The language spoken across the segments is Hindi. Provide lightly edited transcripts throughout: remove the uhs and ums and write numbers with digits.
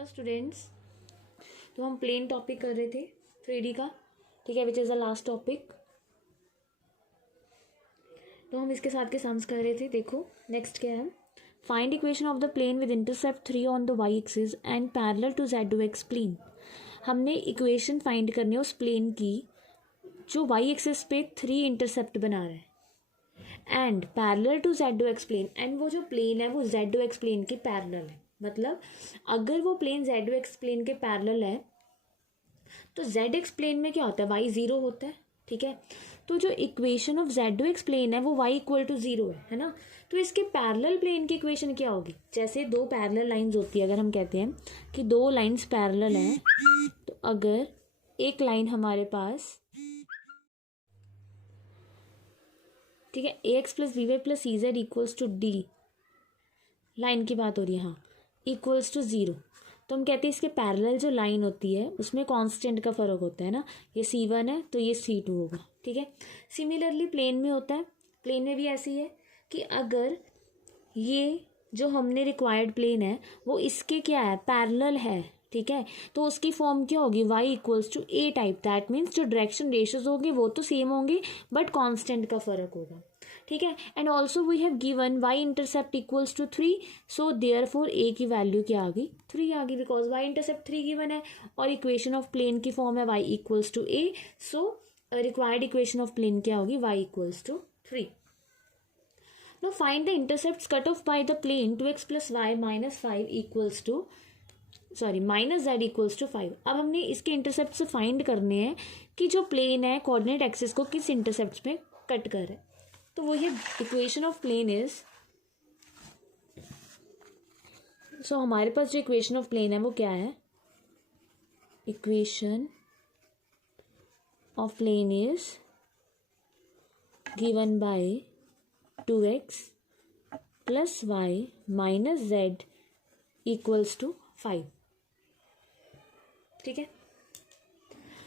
Hello students. तो हम प्लेन टॉपिक कर रहे थे 3D का, ठीक है, which is the last topic. तो हम इसके साथ के सम्स कर रहे थे। देखो नेक्स्ट क्या है, find equation of the plane with intercept 3 on the y axis and parallel to z x plane. हमने इक्वेशन फाइंड करनी है उस प्लेन की जो वाई एक्सिस पे 3 इंटरसेप्ट बना रहा है and parallel to z x plane, and वो जो प्लेन है वो जेड एक्स प्लेन के पैरेलल है। मतलब अगर वो प्लेन जेड एक्स प्लेन के पैरेलल है तो जेड एक्स प्लेन में क्या होता है, वाई जीरो होता है, ठीक है। तो जो equation of z x plane है वो वाई इक्वल टू जीरो है ना। तो इसके पैरेलल प्लेन की इक्वेशन क्या होगी, जैसे दो पैरेलल लाइंस होती है, अगर हम कहते हैं कि दो लाइंस पैरेलल हैं, तो अगर एक लाइन हमारे पास, ठीक है, A X plus B Y plus C Z equals to D, line की बात हो रही है, हाँ, इक्वल्स टू जीरो, तो हम कहते हैं इसके पैरेलल जो लाइन होती है उसमें कांस्टेंट का फ़र्क होता है ना। ये C1 है तो ये C2 होगा, ठीक है। सिमिलरली प्लेन में होता है, प्लेन में भी ऐसी है कि अगर ये जो हमने रिक्वायर्ड प्लेन है वो इसके क्या है, पैरेलल है, ठीक है, तो उसकी फॉर्म क्या होगी, y equals to a type. That means जो डायरेक्शन रेशियोज होंगे वो तो सेम होंगे बट कांस्टेंट का फ़र्क होगा, ठीक है। And also we have given y intercept equals to 3, so therefore a की वैल्यू क्या आ गई, 3 आ गई, बिकॉज y इंटरसेप्ट 3 गिवन है और इक्वेशन ऑफ प्लेन की फॉर्म है y equals to a, so required equation of plane क्या होगी, y equals to 3। Now find the intercepts cut off by the plane 2x plus y minus 5 equals to minus z equals to 5। अब हमने इसके इंटरसेप्ट से फाइंड करने हैं कि जो प्लेन है कोऑर्डिनेट एक्सिस को किस इंटरसेप्ट में कट कर रहा है। तो वो ये इक्वेशन ऑफ प्लेन इज, सो हमारे पास जो इक्वेशन ऑफ प्लेन है वो क्या है, equation of plane is given by 2x plus y minus z equals to 5, ठीक है।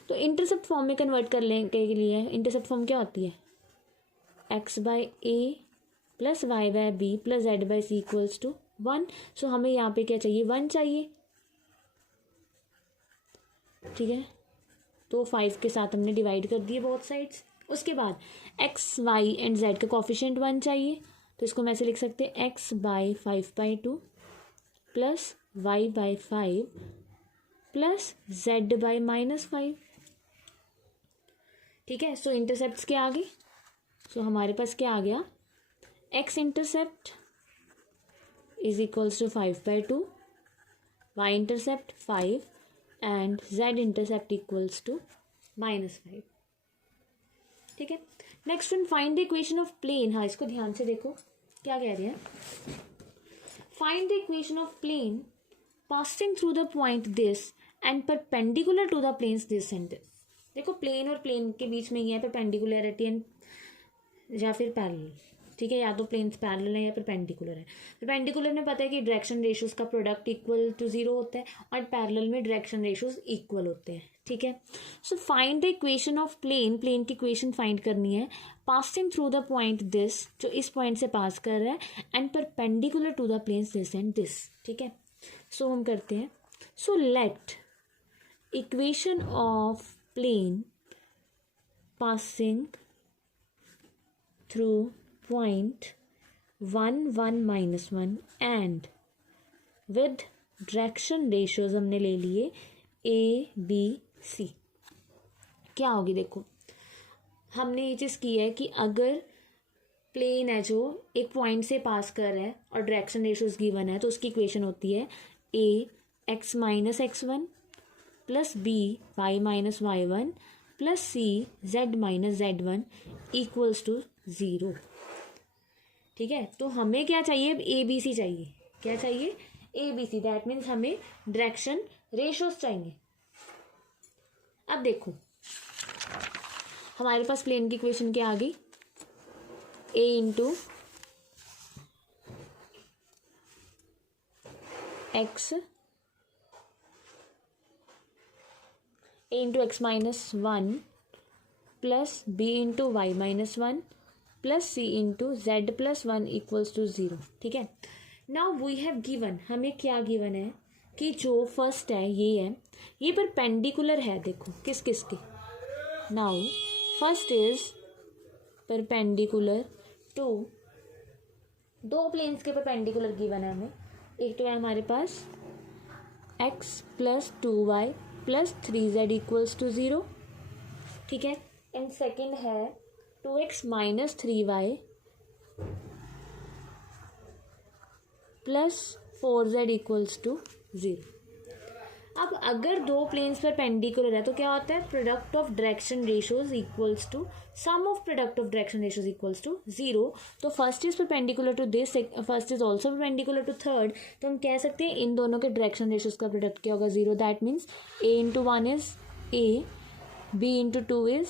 तो इंटरसेप्ट फॉर्म में कन्वर्ट कर लेने के लिए इंटरसेप्ट फॉर्म क्या होती है, x by a plus y by b plus z by c equals to 1। सो हमें यहाँ पे क्या चाहिए, 1 चाहिए, ठीक है। तो 5 के साथ हमने डिवाइड कर दिए बोथ साइड्स। उसके बाद x y एंड z का कॉफिशिएंट 1 चाहिए, तो इसको हम ऐसे लिख सकते हैं x by 5/2 plus y by 5 plus z by -5, ठीक है। सो इंटरसेप्ट क्या आ गई, सो हमारे पास क्या आ गया, x intercept is equals to 5/2, y intercept 5 and z intercept equals to -5, ठीक है। Next one, find the equation of plane. हाँ, इसको ध्यान से देखो क्या कह रहे हैं, find the equation of plane passing through the point this and perpendicular to the planes this and this. देखो प्लेन और प्लेन के बीच में ये है परपेंडिकुलरिटी एंड या फिर पैरेलल, ठीक है, या तो प्लेन्स पैरेलल है या परपेंडिकुलर है। परपेंडिकुलर में पता है कि डायरेक्शन रेशियोज का प्रोडक्ट इक्वल टू 0 होता है और पैरेलल में डायरेक्शन रेशियोज इक्वल होते हैं, ठीक है। So find the equation of plane, plane की इक्वेशन फाइंड करनी है passing through the point this, जो इस पॉइंट से पास कर रहा है, and perpendicular to the planes this and this, ठीक है। सो हम करते हैं, so let equation of plane passing through point 1 1 minus 1 and with direction ratios हमने ले लिए A B C। क्या होगी, देखो हमने ये चीज़ की है कि अगर प्लेन है जो एक पॉइंट से पास कर रहा है और डायरेक्शन रेशियोज गिवन है, तो उसकी इक्वेशन होती है A x minus x1 plus B y minus y1 plus C z minus z1 equals to 0, ठीक है। तो हमें क्या चाहिए, ए बी सी चाहिए, क्या चाहिए, A B C, that means हमें डायरेक्शन रेशियोज चाहिए। अब देखो हमारे पास प्लेन की इक्वेशन क्या आ गई, A into X, A into X minus 1 plus B into Y minus 1 plus C into Z plus 1 equals to 0, ठीक है। नाउ वी हैव गिवन, हमें क्या गिवन है कि जो फर्स्ट है ये परपेंडिकुलर है। देखो किस किस के, now first is perpendicular to, दो प्लेन्स के परपेंडिकुलर गिवन है हमें। एक तो है हमारे पास x plus 2y plus 3z equals to 0, ठीक है। एंड सेकेंड है 2x minus 3y plus 4z equals to 0। अब अगर दो प्लेन्स पर पेंडिकुलर है तो क्या होता है, product of direction ratios equals to sum of product of direction ratios equals to 0। तो first is perpendicular to this, first is also perpendicular to third, तो हम कह सकते हैं इन दोनों के डायरेक्शन रेशियोज का प्रोडक्ट क्या होगा, 0। That means a into 1 is a, b into 2 is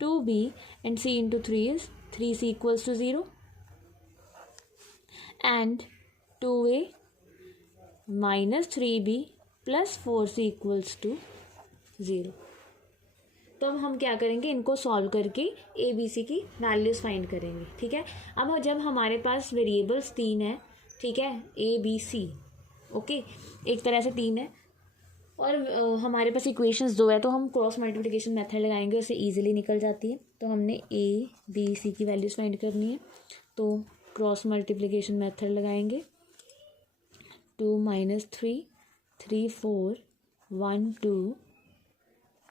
2b and c into 3 is 3c equals to 0 and 2a minus 3b plus 4c equals to 0। तो अब हम क्या करेंगे, इनको सॉल्व करके ए बी सी की वैल्यूज़ फाइंड करेंगे, ठीक है। अब जब हमारे पास वेरिएबल्स 3 है, ठीक है, ए बी सी, ओके, एक तरह से 3 है और हमारे पास इक्वेशंस 2 है, तो हम क्रॉस मल्टीप्लिकेशन मेथड लगाएंगे, उससे ईजिली निकल जाती है। तो हमने ए बी सी की वैल्यूज़ फाइंड करनी है, तो क्रॉस मल्टीप्लिकेशन मेथड लगाएंगे। 2 माइनस 3 3 4 1 2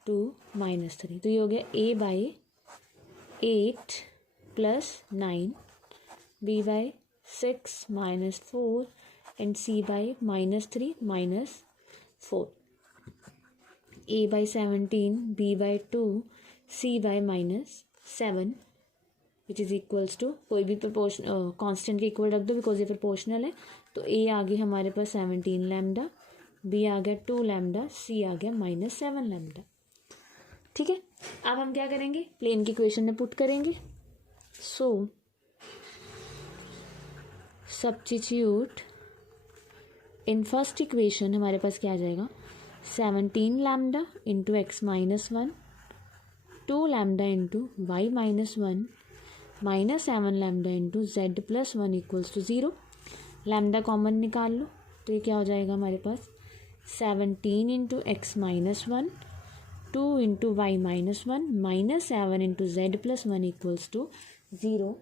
2 माइनस 3, तो ये हो गया a by 8 plus 9, b by 6 minus 4 and c by minus 3 minus 4, a by 17, b by 2, c by minus 7 which is equals to, कोई भी प्रोपोर्शन कांस्टेंट के इक्वल रख दो बिकॉज ये प्रोपोर्शनल है। तो a आ गई हमारे पास 17 लैम्डा, b आ गया 2 लैम्डा, c आ गया माइनस 7 लैम्डा, ठीक है। अब हम क्या करेंगे, प्लेन की इक्वेशन में पुट करेंगे। So substitute in first equation, हमारे पास क्या आ जाएगा, 17 lambda into X minus 1, 2 lambda into Y minus 1 minus 7 lambda into Z plus 1 equals to 0। Lambda common निकाल लो, तो ये क्या हो जाएगा हमारे पास, 17 into X minus 1, 2 into Y minus 1 minus 7 into Z plus 1 equals to 0।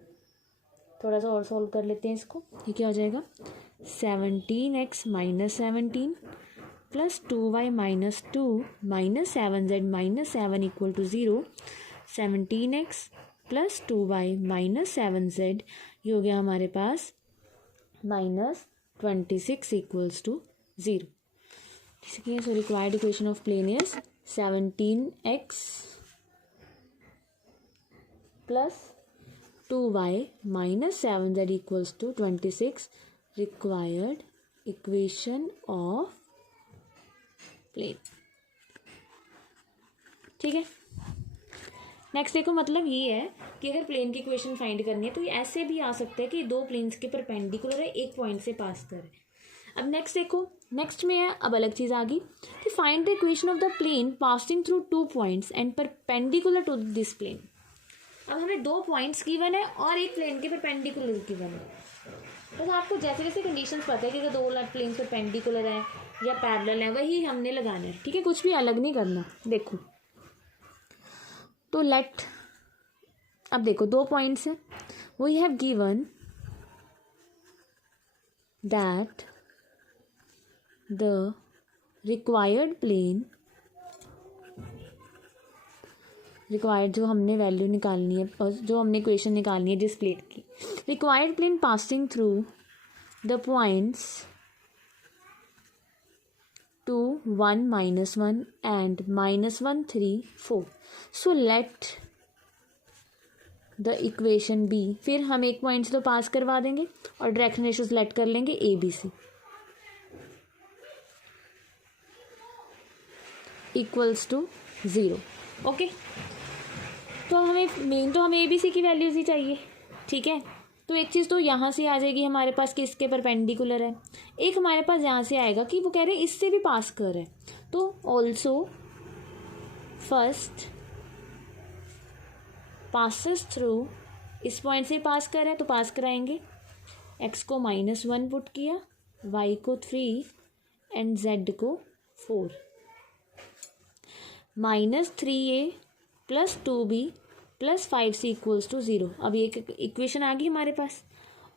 थोड़ा सा और सॉल्व कर लेते हैं इसको, ये क्या हो जाएगा, 17x minus 17 plus 2y minus 2 minus 7z minus 7 equal to 0। 17x plus 2y minus 7z, ये हो गया हमारे पास minus 26 equals to 0। So required equation of plane is 17x plus 2y minus 7z equals to 26, required equation of plane, ठीक है। नेक्स्ट देखो, मतलब ये है कि अगर प्लेन की इक्वेशन फाइंड करनी है तो ये ऐसे भी आ सकता है कि दो प्लेन्स के परपेंडिकुलर है, एक पॉइंट से पास कर है। अब नेक्स्ट देखो, नेक्स्ट में है अब अलग चीज़ आ गई कि find the equation of the plane passing through 2 points and perpendicular to this plane. अब हमें 2 पॉइंट्स गिवन है और एक प्लेन के परपेंडिकुलर गिवन है, तो आपको जैसे जैसे कंडीशंस पता है कि अगर 2 प्लेन्स परपेंडिकुलर है या पैरेलल है, वही हमने लगाना है, ठीक है, कुछ भी अलग नहीं करना। देखो तो लेट, अब देखो 2 पॉइंट्स हैं, we have given that the required plane, required जो हमने वैल्यू निकालनी है और जो हमने इक्वेशन निकालनी है जिस प्लेन की, required plane passing through the points 2 1 minus 1 and minus 1 3 4। So let the equation be, फिर हम एक पॉइंट से तो पास करवा देंगे और डायरेक्शन रेशियोज लेट कर लेंगे A B C equals to 0, okay. तो हमें ए बी सी की वैल्यूज ही चाहिए, ठीक है। तो एक चीज़ तो यहाँ से आ जाएगी हमारे पास कि इसके परपेंडिकुलर है, एक हमारे पास यहाँ से आएगा कि वो कह रहे हैं इससे भी पास कर है, तो ऑल्सो फर्स्ट पासिस थ्रू, इस पॉइंट से पास कर है तो पास कराएंगे। x को -1 पुट किया, y को 3 एंड जेड को 4, -3a + 2b + 5c equals to 0। अब ये इक्वेशन आ गई हमारे पास।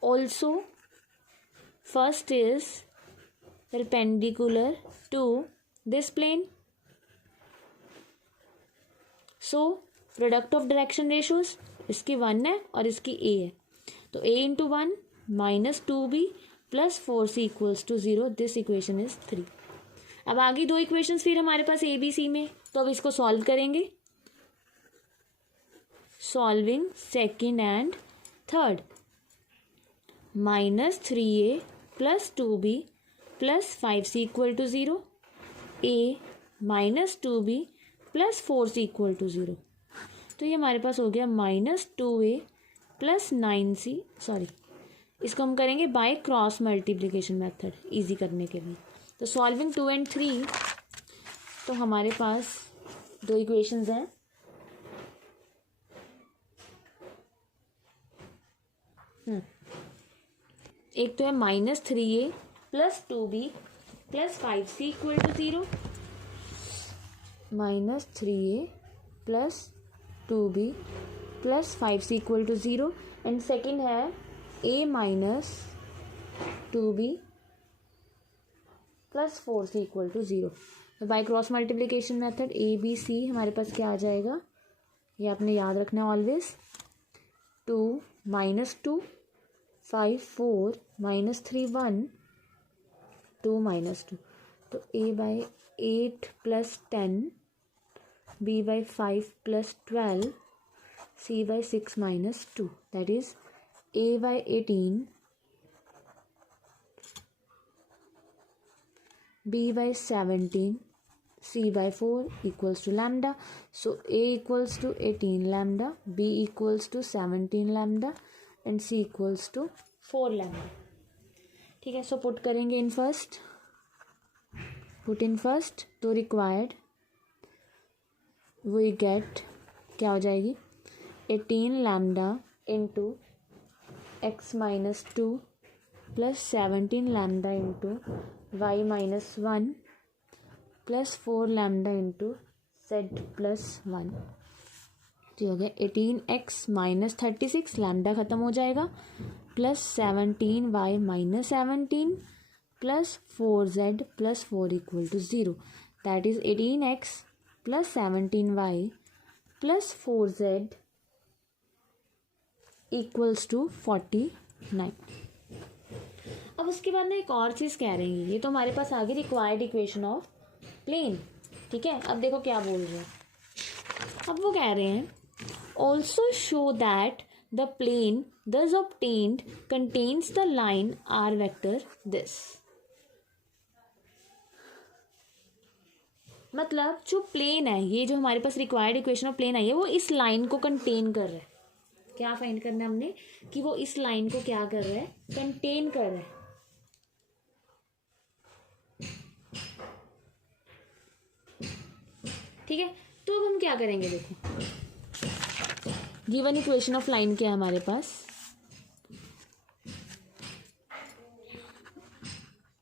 Also first is perpendicular to this plane, so product of direction ratios, इसकी 1 है और इसकी a है, तो a × 1 -2b + 4c equals to 0। This equation is 3। अब आगे दो इक्वेशंस फिर हमारे पास ए बी सी में, तो अब इसको सॉल्व करेंगे। Solving second and third, -3a + 2b + 5c equal to 0, a -2b + 4c equal to 0। तो ये हमारे पास हो गया -2a + 9c, सॉरी इसको हम करेंगे bye cross multiplication method easy करने के लिए। तो सॉल्विंग 2 and 3, तो हमारे पास दो इक्वेशंस हैं। एक तो है -3a + 2b + 5c equal to 0, -3a + 2b + 5c equal to 0, and second है a - 2b + 4c equal to 0। तो by cross multiplication method A B C हमारे पास क्या आ जाएगा, ये आपने याद रखना है ऑलवेज। 2 - 2 5 4 -3 1 2 -2, तो a/8 + 10, b/5 + 12, c/6 - 2, that is a/18, b/17, c/4 equals to lambda. So a equals to 18 lambda, b equals to 17 lambda and c equals to 4 lambda. ठीक है, सो पुट करेंगे in first, put in first, तो रिक्वायर्ड वी गेट क्या हो जाएगी 18 lambda into x - 2 + 17 lambda into y - 1 + 4 lambda into z + 1। तो हो गया 18x - 36, लैम्डा ख़त्म हो जाएगा, + 17y - 17 + 4z + 4 equal to 0। That is 18x + 17y + 4z equals to 49। अब उसके बाद ना एक और चीज़ कह रही है, ये तो हमारे पास आ गई रिक्वायर्ड इक्वेशन ऑफ प्लेन। ठीक है, अब देखो क्या बोल रहे हैं। अब वो कह रहे हैं also show that the plane thus obtained contains the line r vector this। मतलब जो प्लेन है, ये जो हमारे पास रिक्वायर्ड इक्वेशन ऑफ प्लेन आई है, वो इस लाइन को कंटेन कर रहा है। क्या फाइंड करना है हमने, कि वो इस लाइन को क्या कर रहा है, कंटेन कर रहा है। ठीक है, तो अब हम क्या करेंगे, देखो गिवन इक्वेशन ऑफ लाइन क्या है हमारे पास।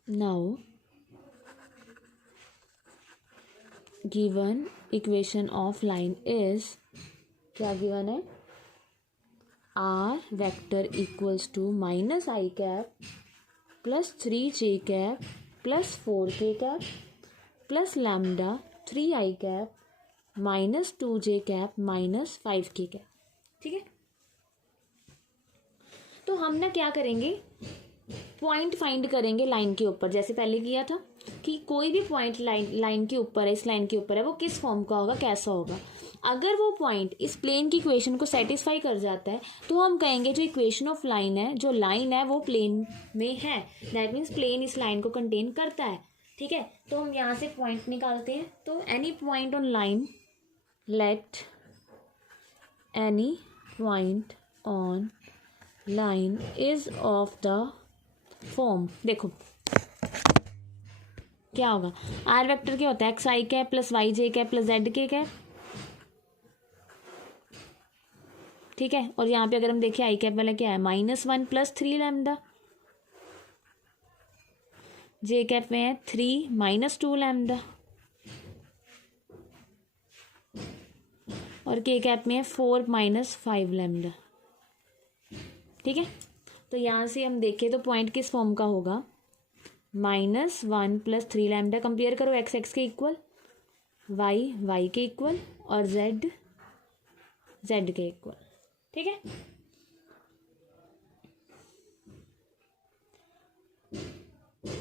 Now given equation of line is, क्या गिवन है, R vector equals to -i cap + 3j cap + 4k cap + lambda 3i cap -2j cap -5k cap. ठीक है, तो हम ना क्या करेंगे, पॉइंट फाइंड करेंगे लाइन के ऊपर, जैसे पहले किया था कि कोई भी पॉइंट लाइन के ऊपर है, इस लाइन के ऊपर है, वो किस फॉर्म का होगा, कैसा होगा। अगर वो पॉइंट इस प्लेन की इक्वेशन को सेटिस्फाई कर जाता है, तो हम कहेंगे जो इक्वेशन ऑफ लाइन है, जो लाइन है वो प्लेन में है, दैट मीन्स प्लेन इस लाइन को कंटेन करता है। ठीक है, तो हम यहाँ से पॉइंट निकालते हैं। तो any point on line, let any point on line is of the form, देखो क्या होगा, आर वेक्टर क्या होता है, xi cap + yj cap + zk cap. ठीक है, और यहाँ पे अगर हम देखें आई कैप वाला क्या है, -1 + 3 लैम्डा जे कैप में है 3 माइनस 2 लैम्डा और के कैप में है 4 माइनस 5 लैम्डा। ठीक है, तो यहाँ से हम देखें तो पॉइंट किस फॉर्म का होगा, -1 + 3 लैम्डा। कंपेयर करो, एक्स एक्स के इक्वल, वाई वाई के इक्वल और जेड जेड के इक्वल। ठीक है,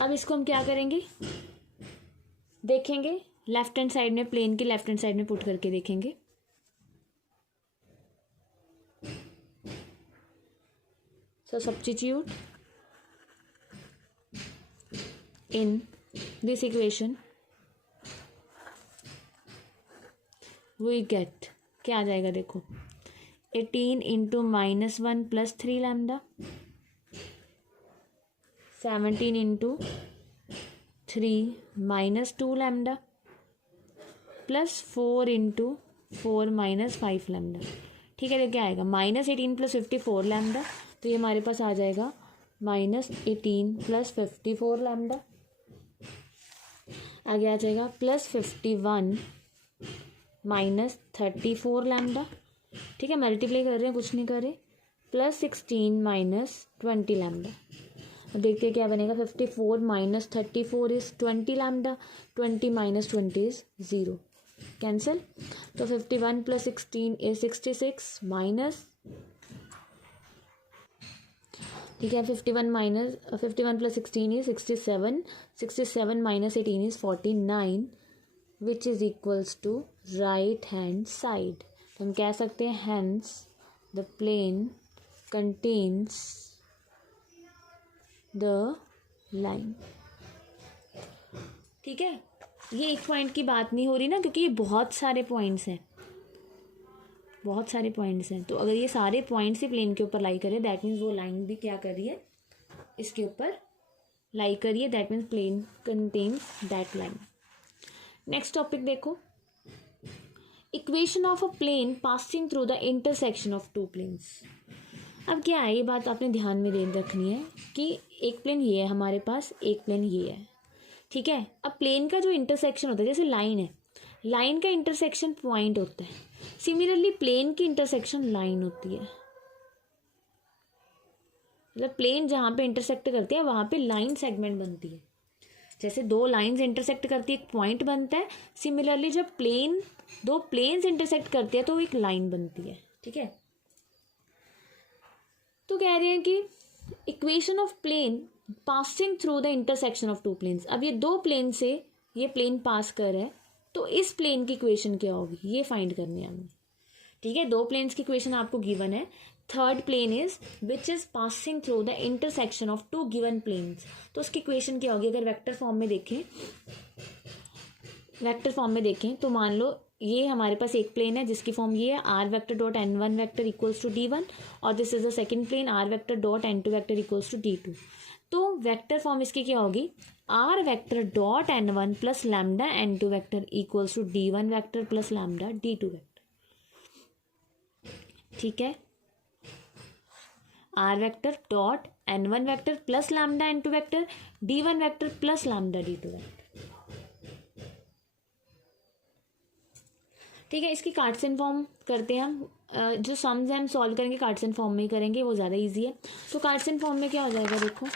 अब इसको हम क्या करेंगे, देखेंगे लेफ्ट हैंड साइड में, प्लेन के लेफ्ट हैंड साइड में पुट करके देखेंगे। So substitute in this equation, we get, क्या आ जाएगा देखो, 18 into -1 + 3 lambda, 17 into 3 minus 2 lambda plus 4 into 4 minus 5 lambda. ठीक है, तो क्या आएगा, -18 + 54 लैम्डा, तो ये हमारे पास आ जाएगा -18 + 54 लैम्डा। आगे आ जाएगा +51 - 34 लैम्डा। ठीक है, मल्टीप्लाई कर रहे हैं, कुछ नहीं कर रहे, +16 - 20 लैम्डा। अब देखते हैं क्या बनेगा, 54 - 34 इज़ 20 लैम्डा, 20 - 20 इज़ 0, कैंसिल। तो 51 + 16 इज 66 माइनस, ठीक है, 51 + 16 is 67, 67 - 18 is 49, which is equals to right hand side. तो हम कह सकते हैं hence the plane contains the line. ठीक है, ये एक पॉइंट की बात नहीं हो रही ना, क्योंकि ये बहुत सारे पॉइंट्स हैं, बहुत सारे पॉइंट्स हैं। तो अगर ये सारे पॉइंट्स ही प्लेन के ऊपर लाई करे, दैट मीन्स वो लाइन भी क्या कर रही है, इसके ऊपर लाई करिए, that means plane contains that line. Next topic देखो, equation of a plane passing through the intersection of two planes. अब क्या है, ये बात आपने ध्यान में दे रखनी है कि एक प्लेन ये है हमारे पास, एक प्लेन ये है। ठीक है, अब प्लेन का जो इंटरसेक्शन होता है, जैसे लाइन है, लाइन का इंटरसेक्शन पॉइंट होता है, सिमिलरली प्लेन की इंटरसेक्शन लाइन होती है। मतलब प्लेन जहाँ पे इंटरसेक्ट करती है वहाँ पे लाइन सेगमेंट बनती है। जैसे दो लाइंस इंटरसेक्ट करती है, एक पॉइंट बनता है, सिमिलरली जब दो प्लेन्स इंटरसेक्ट करते हैं तो एक लाइन बनती है। ठीक है, तो कह रहे हैं कि equation of plane passing through the intersection of two planes. अब ये दो प्लेन से ये प्लेन पास कर रहा है, तो इस प्लेन की इक्वेशन क्या होगी, ये फाइंड करनी है हमें। ठीक है, दो प्लेन्स की इक्वेशन आपको गिवन है, third plane is which is passing through the intersection of two given planes, तो उसकी इक्वेशन क्या होगी। अगर वेक्टर फॉर्म में देखें तो मान लो ये हमारे पास एक प्लेन है जिसकी फॉर्म ये है, r vector dot n1 vector equals to d1, और this is the second plane, r vector dot n2 vector equals to d2। तो वेक्टर फॉर्म इसकी क्या होगी, r vector dot n1 plus lambda n2 vector equals to d1 vector plus lambda d2 vector. ठीक है, r vector dot n1 vector plus lambda n2 vector d1 vector plus lambda d2 vector. ठीक है, इसकी कार्टेशियन फॉर्म करते हैं हम, जो सम्स हम सॉल्व करेंगे कार्टेशियन फॉर्म में ही करेंगे, वो ज़्यादा इजी है। तो कार्टेशियन फॉर्म में क्या हो जाएगा, देखो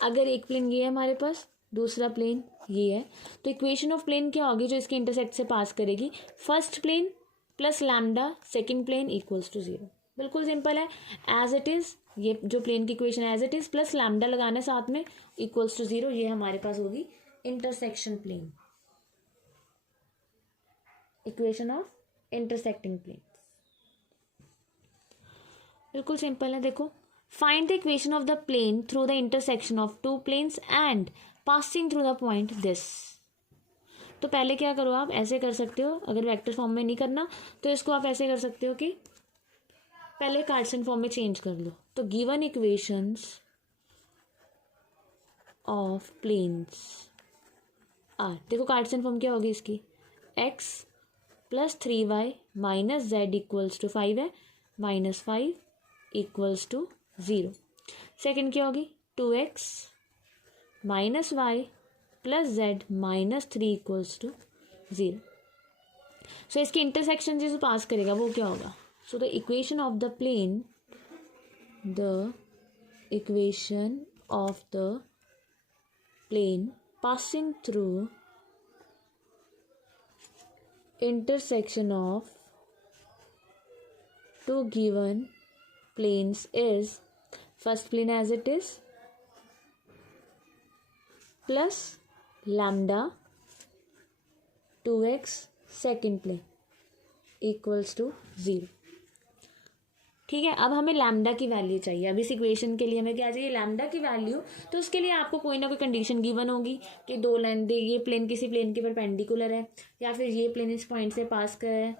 अगर एक प्लेन ये है हमारे पास, दूसरा प्लेन ये है, तो इक्वेशन ऑफ प्लेन क्या होगी जो इसके इंटरसेक्ट से पास करेगी, first plane plus lambda second plane equals to 0। बिल्कुल सिंपल है, एज इट इज़, ये जो प्लेन की equation as it is plus lambda लगाना है साथ में इक्वल्स टू 0, ये हमारे पास होगी intersection plane, equation of intersecting plane. बिल्कुल सिंपल है, देखो find the equation of the plane through the intersection of two planes and passing through the point this. तो पहले क्या करो, आप ऐसे कर सकते हो, अगर वेक्टर फॉर्म में नहीं करना तो इसको आप ऐसे कर सकते हो कि पहले कार्टेशियन फॉर्म में चेंज कर लो। तो given equations of planes are, देखो कार्टेशियन फॉर्म क्या होगी इसकी, x + 3y - z equals to 5 है, -5 इक्वल्स टू 0। सेकेंड क्या होगी, 2x minus Y plus Z minus 3 equals to 0. So इसके इंटरसेक्शन जो पास करेगा वो क्या होगा? So the equation of the plane passing through intersection of two given planes is first plane as it is plus lambda 2x second plane equals to 0. ठीक है, अब हमें लैम्डा की वैल्यू चाहिए. अब इस इक्वेशन के लिए हमें क्या चाहिए? लैम्डा की वैल्यू. तो उसके लिए आपको कोई ना कोई कंडीशन गिवन होगी कि दो लाइन दे, ये प्लेन किसी प्लेन के परपेंडिकुलर है या फिर ये प्लेन इस पॉइंट से पास कर है.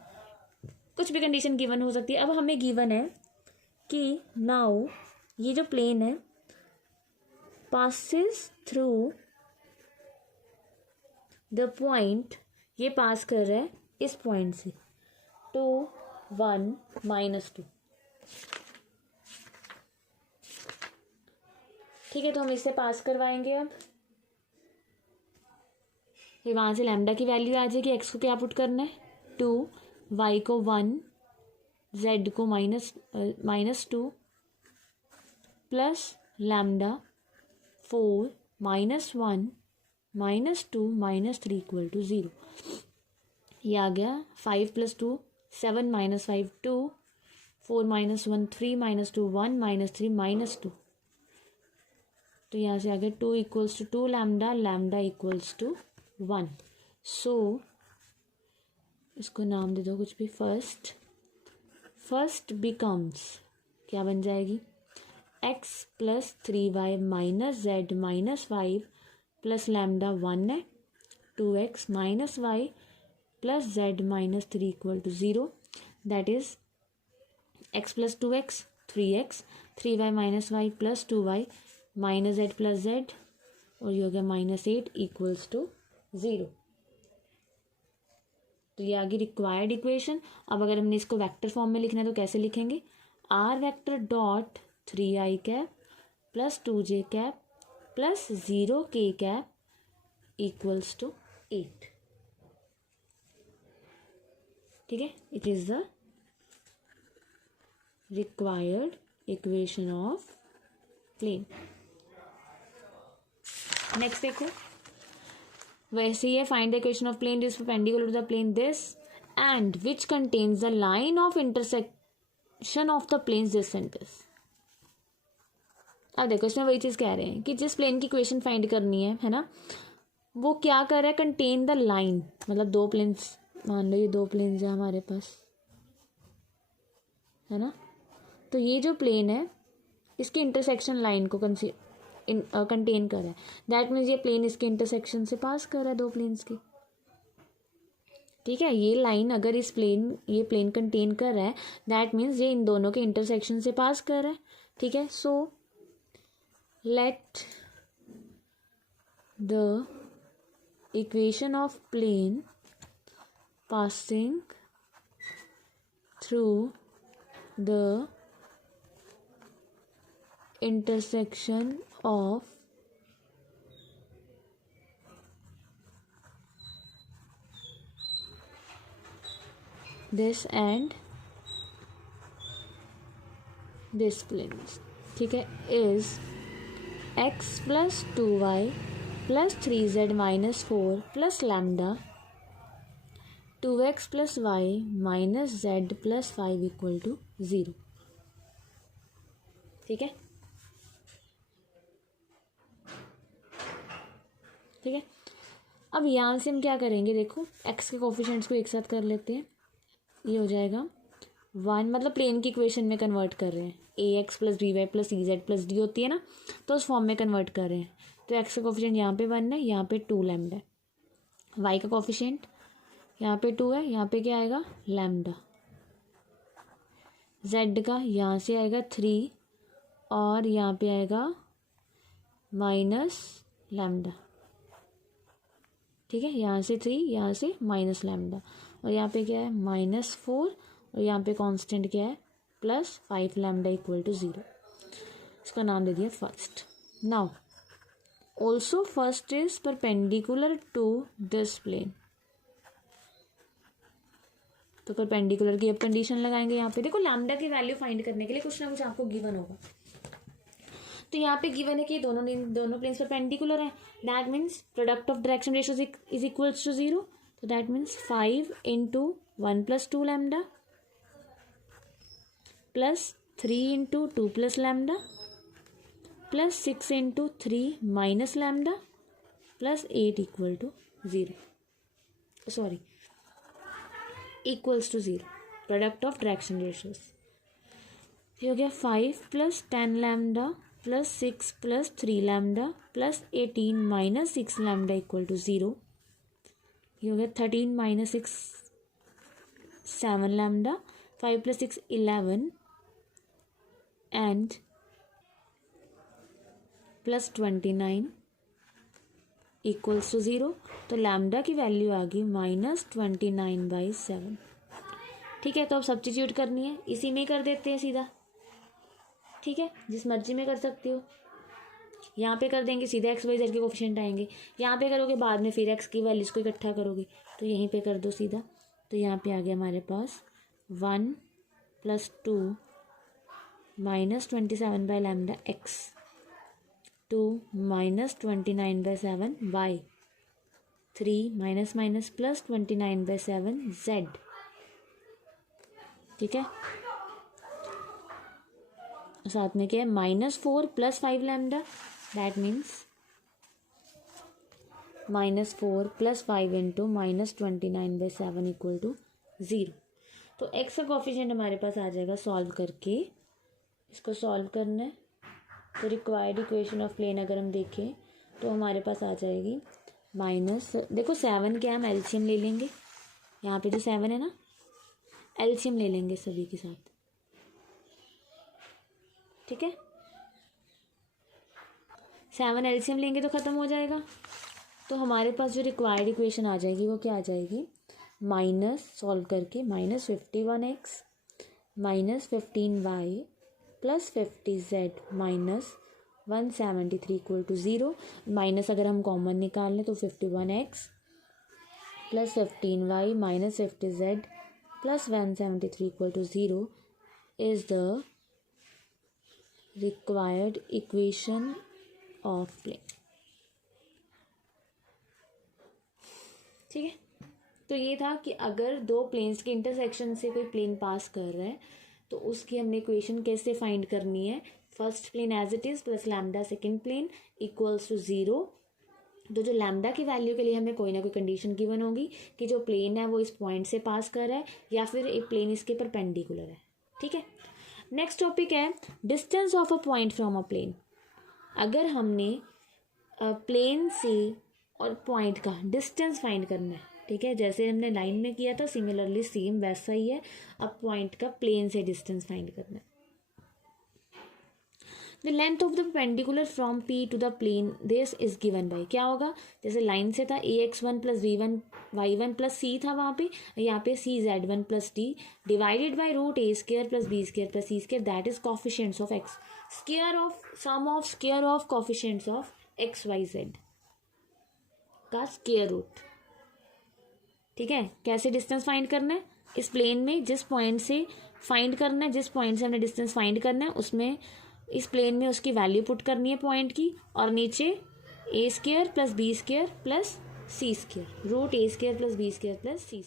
कुछ भी कंडीशन गिवन हो सकती है. अब हमें गिवन है कि नाउ ये जो प्लेन है पासिस थ्रू द पॉइंट, ये पास कर रहा है इस पॉइंट से 2 1 -2. ठीक है, तो हम इससे पास करवाएंगे. अब फिर वहाँ से लैम्डा की वैल्यू आ जाएगी. एक्स को क्या पुट करना है? 2, वाई को 1, जेड को -2 प्लस लैम्डा 4 -1 -2 -3 इक्वल टू 0. ये आ गया 5 + 2 7 -5 2 4 -1 3 -2 1 -3 -2. तो यहाँ से आ गया 2 equals to 2 lambda, lambda equals to 1. So इसको नाम दे दो कुछ भी. फर्स्ट बिकम्स क्या बन जाएगी? x + 3y - z - 5 plus lambda 1 है 2x - y plus z - 3 equal to 0. That is x + 2x 3x 3y - y plus 2y minus z plus z और ये हो गया -8 इक्वल्स टू 0. तो ये आ गई रिक्वायर्ड इक्वेशन. अब अगर हमने इसको वेक्टर फॉर्म में लिखना है तो कैसे लिखेंगे? r vector dot 3i cap plus 2j cap plus 0k cap equals to 8. ठीक है, it is the required equation of plane. Next देखो, वैसे ही है. Find the equation of plane this perpendicular to the plane this and which contains the line of intersection of the planes this and this. अब देखो इसमें वही चीज़ कह रहे हैं कि जिस प्लेन की इक्वेशन फाइंड करनी है ना, वो क्या कर रहा है? Contain the line. मतलब दो प्लेन्स, मान लो ये दो प्लेन्स है हमारे पास, है ना. तो ये जो प्लेन है इसके इंटरसेक्शन लाइन को कंटेन कर रहा है. दैट मीन्स ये प्लेन इसके इंटरसेक्शन से पास कर रहा है दो प्लेन्स की. ठीक है, ये लाइन अगर ये प्लेन कंटेन कर रहा है दैट मीन्स ये इन दोनों के इंटरसेक्शन से पास कर रहा है. ठीक है, so let the equation of plane passing through the intersection of this and this planes. ठीक है, is x + 2y + 3z - 4 plus lambda 2x + y - z + 5 equal to 0. ठीक है, ठीक है. अब यहाँ से हम क्या करेंगे? देखो x के कोफिशिएंट्स को एक साथ कर लेते हैं. ये हो जाएगा 1, मतलब प्लेन की इक्वेशन में कन्वर्ट कर रहे हैं. ax + by + cz + d होती है ना, तो उस फॉर्म में कन्वर्ट कर रहे हैं. तो x का कोफिशिएंट यहाँ पे 1 है, यहाँ पे 2 लैम्डा है. y का कोफिशिएंट यहाँ पे 2 है, यहाँ पे क्या आएगा? लैम्डा. z का यहाँ से आएगा 3 और यहाँ पे आएगा माइनस लैम्डा. ठीक है, यहाँ से 3, यहाँ से माइनस लैम्डा और यहाँ पे क्या है? -4 और यहाँ पे कांस्टेंट क्या है? +5 लैम्डा इक्वल टू 0. इसका नाम दे दिया first. Now also first is perpendicular to this plane. तो परपेंडिकुलर की अब कंडीशन लगाएंगे यहाँ पे। देखो लैम्डा की वैल्यू फाइंड करने के लिए कुछ ना कुछ आपको गिवन होगा। तो यहाँ पे गिवन है कि दोनों प्लेन्स परपेंडिकुलर है। That means product of direction ratio is equals to 0। तो that means 5 into 1 plus 2 lambda plus 3 into 2 plus lambda plus 6 into 3 minus lambda plus 8 equal to 0, sorry equals to 0, product of direction ratios. ये हो गया 5 plus 10 lambda plus 6 plus 3 lambda plus 18 minus 6 lambda equal to 0। ये हो गया 13 minus 6 7 lambda, 5 plus 6 11 and plus 29 equals to 0। तो लैम्डा की वैल्यू आ गई -29/7। ठीक है, तो अब सब्स्टिट्यूट करनी है, इसी में कर देते हैं सीधा। ठीक है, जिस मर्जी में कर सकते हो। यहाँ पे कर देंगे, सीधा एक्स वाई जेड के कोफिशिएंट आएंगे। यहाँ पे करोगे बाद में फिर एक्स की वैल्यूज को इकट्ठा करोगे, तो यहीं पे कर दो सीधा। तो यहाँ पे आ गया हमारे पास 1 + 2 -27/λ X 2 -29/7 y 3 minus minus plus 29/7 z। ठीक है, साथ में क्या है -4 + 5 lambda, that means -4 + 5 into -29/7 equal to 0। तो एक्स का कोफिशिएंट हमारे पास आ जाएगा सॉल्व करके। इसको सॉल्व करना है तो रिक्वायर्ड इक्वेशन ऑफ प्लेन अगर हम देखें तो हमारे पास आ जाएगी देखो 7 क्या हम एलसीएम ले लेंगे। यहाँ पे जो 7 है ना, एलसीएम ले लेंगे सभी के साथ। ठीक है, 7 एलसीएम लेंगे तो ख़त्म हो जाएगा। तो हमारे पास जो रिक्वायर्ड इक्वेशन आ जाएगी वो क्या आ जाएगी, माइनस सॉल्व करके -51x -15y + 50z -173 equal to 0। Minus अगर हम कॉमन निकाल लें तो 51x + 15y -50z +173 equal to 0 is the required equation of plane. ठीक है, तो ये था कि अगर दो प्लेन्स के इंटरसेक्शन से कोई प्लेन पास कर रहा है तो उसकी हमने इक्वेशन कैसे फाइंड करनी है। First plane as it is plus lambda second plane equals to 0। तो जो लैम्डा की वैल्यू के लिए हमें कोई ना कोई कंडीशन गिवन होगी कि जो प्लेन है वो इस पॉइंट से पास कर रहा है या फिर एक प्लेन इसके परपेंडिकुलर है। ठीक है, नेक्स्ट टॉपिक है distance of a point from a plane. अगर हमने प्लेन से और पॉइंट का डिस्टेंस फाइंड करना है, ठीक है, जैसे हमने लाइन में किया था सिमिलरली सेम वैसा ही है। अब पॉइंट का प्लेन से डिस्टेंस फाइंड करना है। The length of the perpendicular from P to the plane this is given by, क्या होगा, जैसे लाइन से था ax1 + v1 y1 + c था वहाँ पे, यहाँ पे cz1 + d divided by √a² + b² + c², that is coefficients of x, square of sum of square of coefficients of x y z का स्क्वायर रूट। ठीक है, कैसे डिस्टेंस फाइंड करना है, इस प्लेन में जिस पॉइंट से फाइंड करना है, जिस पॉइंट से हमने डिस्टेंस फाइंड करना है उसमें इस प्लेन में उसकी वैल्यू पुट करनी है पॉइंट की, और नीचे a² + b² + c², √a² + b² + c²।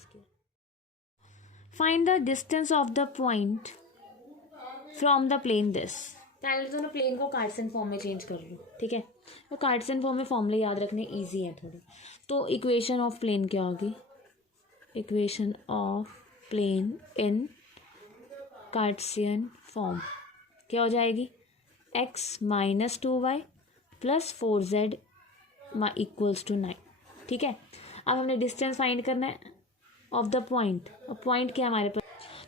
Find the distance of the point from the plane this. पहले तो ना प्लेन को कार्टेशियन फॉर्म में चेंज कर लो। ठीक है, तो कार्टेशियन फॉर्म में फॉर्मूले याद रखने ईजी है थोड़े। तो इक्वेशन ऑफ प्लेन क्या होगी, equation of plane in Cartesian form क्या हो जाएगी, x - 2y + 4z equals to 9। ठीक है, अब हमने डिस्टेंस फाइंड करना है ऑफ द पॉइंट। अब पॉइंट क्या हमारे पास,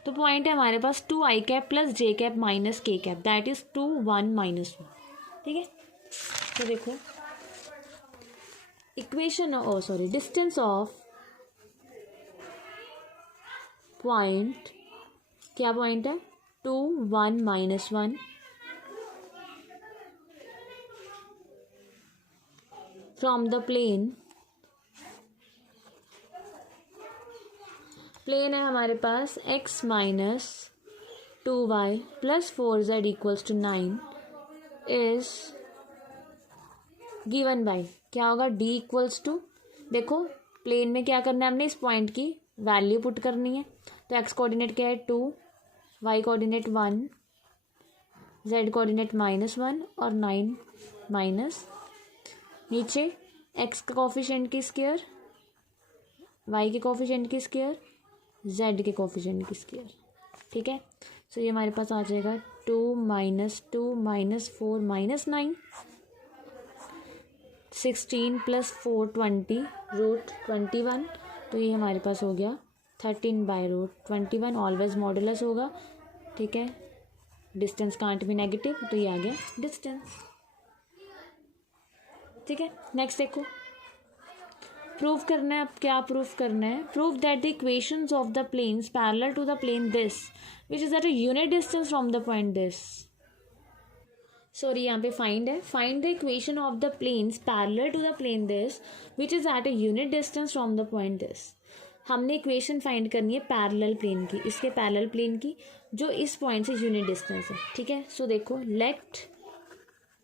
तो पॉइंट है हमारे पास 2i + j - k, that is 2 1 -1। ठीक है, तो देखो इक्वेशन डिस्टेंस ऑफ पॉइंट, क्या पॉइंट है 2 1 -1 फ्रॉम द प्लेन है हमारे पास x minus 2y plus 4z equals to 9 is given by क्या होगा, d इक्वल्स टू, देखो प्लेन में क्या करना है हमने, इस पॉइंट की वैल्यू पुट करनी है। तो x कोऑर्डिनेट क्या है 2, y कोऑर्डिनेट 1, z कोऑर्डिनेट -1 और 9 माइनस नीचे x का कोफिशिएंट की स्क्वायर, y के कोफिशिएंट की स्क्वायर, z के कोफिशिएंट की स्क्वायर। ठीक है, सो ये हमारे पास आ जाएगा 2 - 2 - 4 - 9, 16 + 4 20 √21। तो ये हमारे पास हो गया 13/√21। ऑलवेज मॉडुलस होगा। ठीक है, डिस्टेंस कांट बी नेगेटिव, तो ये आ गया डिस्टेंस। ठीक है, नेक्स्ट देखो, प्रूव करना है। अब क्या प्रूव करना है, prove that the equations of the planes parallel to the plane this which is at a unit distance from the point this. Sorry, यहाँ पे फाइंड है, find the equation of the planes parallel to the plane this which is at a unit distance from the point this. हमने इक्वेशन फाइंड करनी है पैरेलल प्लेन की, इसके पैरेलल प्लेन की, जो इस पॉइंट से यूनिट डिस्टेंस है। ठीक है, सो देखो, let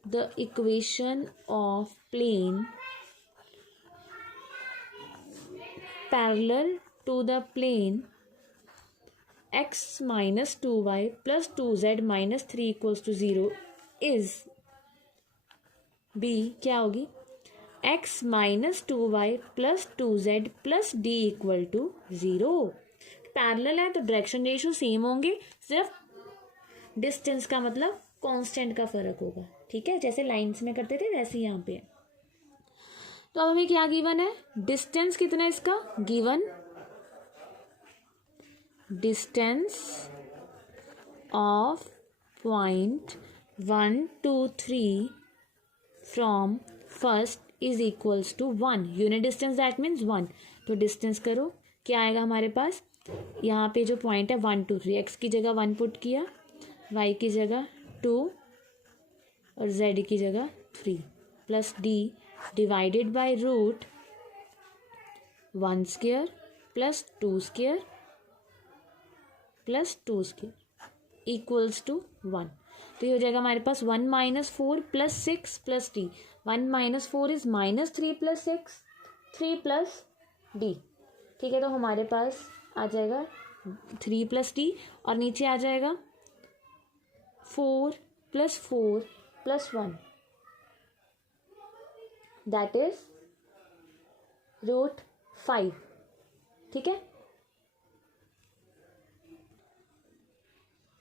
the equation of plane parallel to the plane x minus 2y plus 2z minus 3 equals to 0 is b क्या होगी, x minus 2y plus 2z plus d equal to 0। Parallel है तो डायरेक्शन रेशियो सेम होंगे, सिर्फ डिस्टेंस का मतलब कांस्टेंट का फर्क होगा। ठीक है, जैसे लाइंस में करते थे वैसे यहाँ पे है। तो अब हमें क्या गिवन है, डिस्टेंस कितना है इसका, given distance of point 1 2 3 from first is equals to 1। Unit distance that means 1। तो डिस्टेंस करो, क्या आएगा हमारे पास, यहाँ पे जो पॉइंट है 1 2 3, x की जगह 1 पुट किया, y की जगह 2 और z की जगह 3 plus d divided by root 1 square plus 2 square plus 2 square equals to 1। तो ये हो जाएगा हमारे पास 1 - 4 + 6 + d। 1 - 4 is -3 + 6, 3 + d। ठीक है, तो हमारे पास आ जाएगा 3 + d और नीचे आ जाएगा 4 + 4 + 1 दैट इज √5। ठीक है,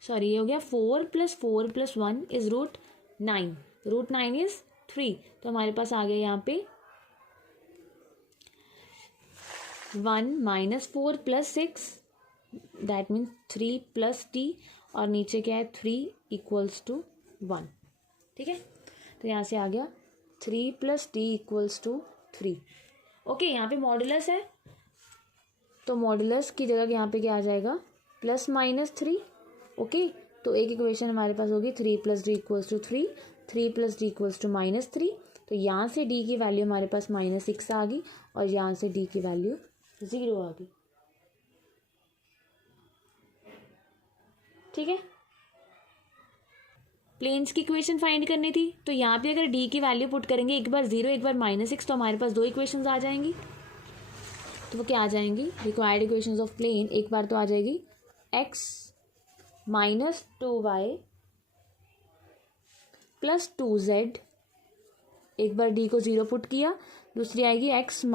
सॉरी ये हो गया 4 + 4 + 1 इज √9, √9 इज 3। तो हमारे पास आ गया यहाँ पे 1 - 4 + 6 दैट मीन्स 3 + d और नीचे क्या है 3 इक्वल्स टू 1। ठीक है, तो यहाँ से आ गया 3 + d इक्वल्स टू 3। ओके, यहाँ पे मॉडुलस है तो मॉडुलस की जगह यहाँ पे क्या आ जाएगा, +-3। ओके, तो एक इक्वेशन हमारे पास होगी 3 + d equals to 3, 3 + d equals to -3। तो यहाँ से d की वैल्यू हमारे पास -6 आ गई और यहाँ से d की वैल्यू 0 आ गई। ठीक है, प्लेन्स की इक्वेशन फाइंड करनी थी, तो यहाँ पे अगर d की वैल्यू पुट करेंगे, एक बार 0 एक बार -6, तो हमारे पास 2 इक्वेशंस आ जाएंगी। तो वो क्या आ जाएंगी, रिक्वायर्ड इक्वेशंस ऑफ प्लेन। एक बार तो आ जाएगी x - 2y + 2z, एक बार d को 0 पुट किया, दूसरी आएगी x -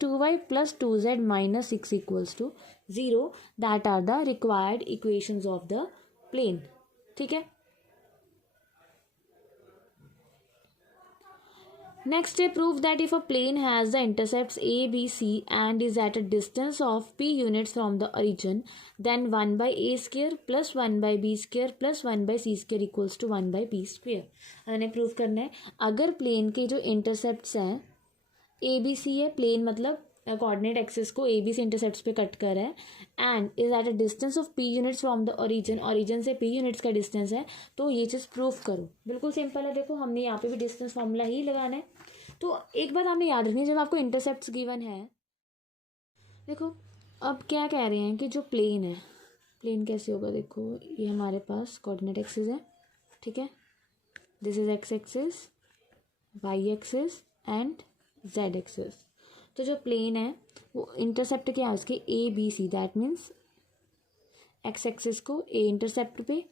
2y + 2z - 6 equals to 0। That are the required equations of the plane. ठीक है, नेक्स्ट है, prove that if a plane has the intercepts a b c and is at a distance of p units from the origin, then 1/a² + 1/b² + 1/c² equals to 1/p²। हमने प्रूव करना है, अगर प्लेन के जो इंटरसेप्ट्स हैं a b c है, प्लेन मतलब कोऑर्डिनेट एक्सिस को a b से इंटरसेप्ट्स पे कट कर है, and is at a distance of p units from the origin, origin से p यूनिट्स का डिस्टेंस है, तो ये चीज़ प्रूव करो। बिल्कुल सिंपल है, देखो हमने यहाँ पे भी डिस्टेंस फॉर्मूला ही लगाना है। तो एक बात हमें याद रखनी है, जब आपको इंटरसेप्ट्स गिवन है, देखो अब क्या कह रहे हैं कि जो प्लेन है, प्लेन कैसे होगा, देखो ये हमारे पास कोऑर्डिनेट एक्सिस है, ठीक है, this is x axis, y axis and z axis. तो जो प्लेन है वो इंटरसेप्ट क्या है उसके, a B C, that means x axis को ए इंटरसेप्ट पे,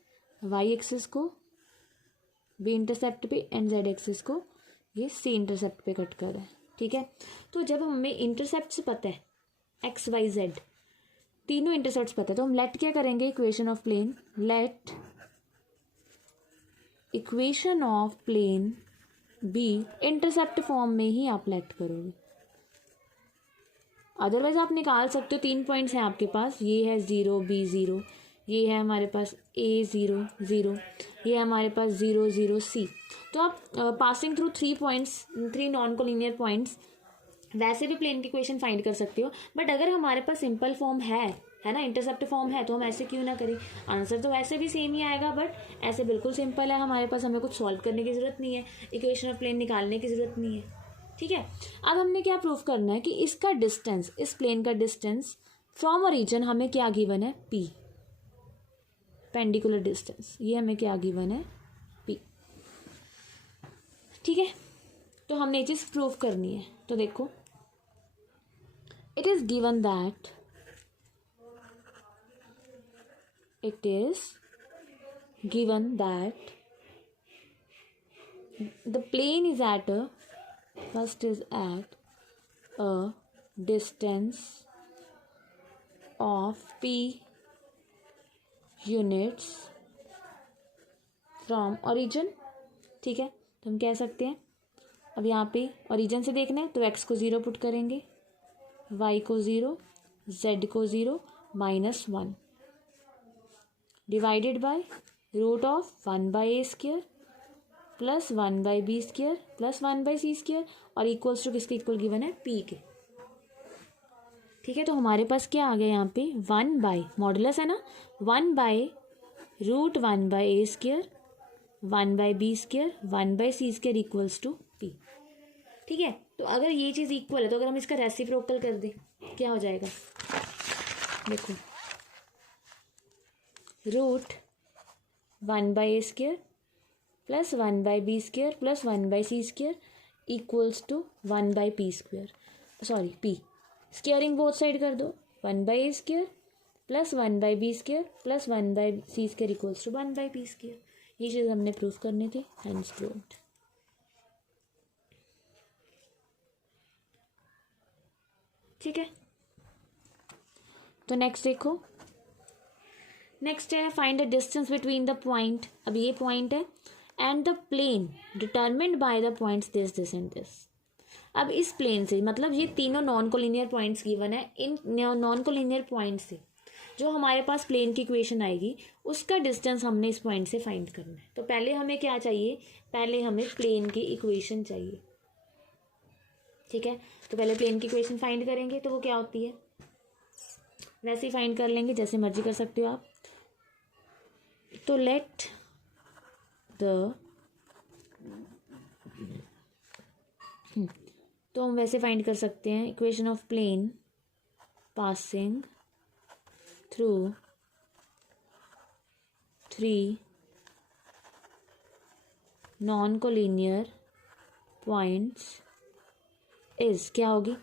वाई एक्सिस को बी इंटरसेप्ट पे एंड जेड एक्सिस को ये सी इंटरसेप्ट पे कट कर रहा है, ठीक है। तो जब हमें इंटरसेप्ट से पता है एक्स वाई जेड तीनों इंटरसेप्ट्स पता है, तो हम लेट क्या करेंगे, equation of plane, let equation of plane be, intercept form में ही आप लेट करोगे, अदरवाइज आप निकाल सकते हो। 3 पॉइंट्स हैं आपके पास, ये है 0 बी 0, ये है हमारे पास ए 0 0, ये है हमारे पास 0 0 सी। तो आप passing through 3 points, 3 non collinear points, वैसे भी प्लेन की इक्वेशन फाइंड कर सकते हो। बट अगर हमारे पास सिंपल फॉर्म है ना, इंटरसेप्ट फॉर्म है, तो हम ऐसे क्यों ना करें, आंसर तो वैसे भी सेम ही आएगा, बट ऐसे बिल्कुल सिंपल है हमारे पास, हमें कुछ सॉल्व करने की ज़रूरत नहीं है, इक्वेशन ऑफ प्लेन निकालने की ज़रूरत नहीं है, ठीक है। अब हमने क्या प्रूफ करना है कि इसका डिस्टेंस, इस प्लेन का डिस्टेंस फ्रॉम ओरिजिन हमें क्या गिवन है, पी, पेंडिकुलर डिस्टेंस, ये हमें क्या गिवन है, पी, ठीक है। तो हमने ये चीज़ प्रूफ करनी है। तो देखो, it is given that the plane is at a, first is at a distance of p units from origin, ठीक है। तो हम कह सकते हैं, अब यहाँ पे ओरिजिन से देखना है तो x को 0 पुट करेंगे, y को 0, z को 0, -1 divided by root of 1/a² plus 1/b² plus 1/c² और इक्वल्स टू किसके इक्वल गिवन है, p के, ठीक है। तो हमारे पास क्या आ गया यहाँ पे, 1/ मॉडुलस है ना, 1/√1/a², 1/b² 1/c² equals to p, ठीक है। तो अगर ये चीज़ इक्वल है तो अगर हम इसका रेसिप्रोकल कर दें क्या हो जाएगा, देखो, √1/a² plus 1/b² plus 1/c² equals to 1/p², sorry p, squaring both side कर दो, 1/a² plus 1/b² plus 1/c² equals to 1/p²। ये चीज़ हमने प्रूफ करनी थी, हेंस प्रूव्ड, ठीक है। तो नेक्स्ट देखो, नेक्स्ट है find the distance between the point, अब ये पॉइंट है and the plane determined by the points this this and this. अब इस प्लेन से, मतलब ये तीनों नॉन कोलिनियर पॉइंट्स गिवन है, इन नॉन कोलिनियर पॉइंट से जो हमारे पास प्लेन की इक्वेशन आएगी उसका डिस्टेंस हमने इस पॉइंट से फाइंड करना है। तो पहले हमें क्या चाहिए, पहले हमें प्लेन की इक्वेशन चाहिए, ठीक है। तो पहले प्लेन की इक्वेशन फाइंड करेंगे, तो वो क्या होती है, वैसे ही फाइंड कर लेंगे, जैसे मर्जी कर सकते हो आप। तो लेट द, तो हम वैसे फाइंड कर सकते हैं, equation of plane passing through 3 non collinear points is, क्या होगी,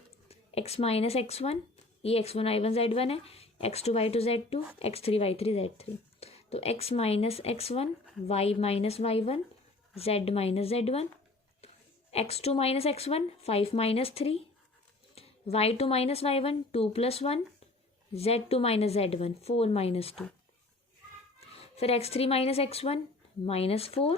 x माइनस x1, ये x1 y1 z1 है, x2 y2 z2, x3 y3 z3। तो x minus x1, y minus y1, z minus z1, x2 minus x1 5 minus 3, y2 minus y1 2 + 1, z2 minus z1 4 minus 2, फिर x3 minus x1 -4,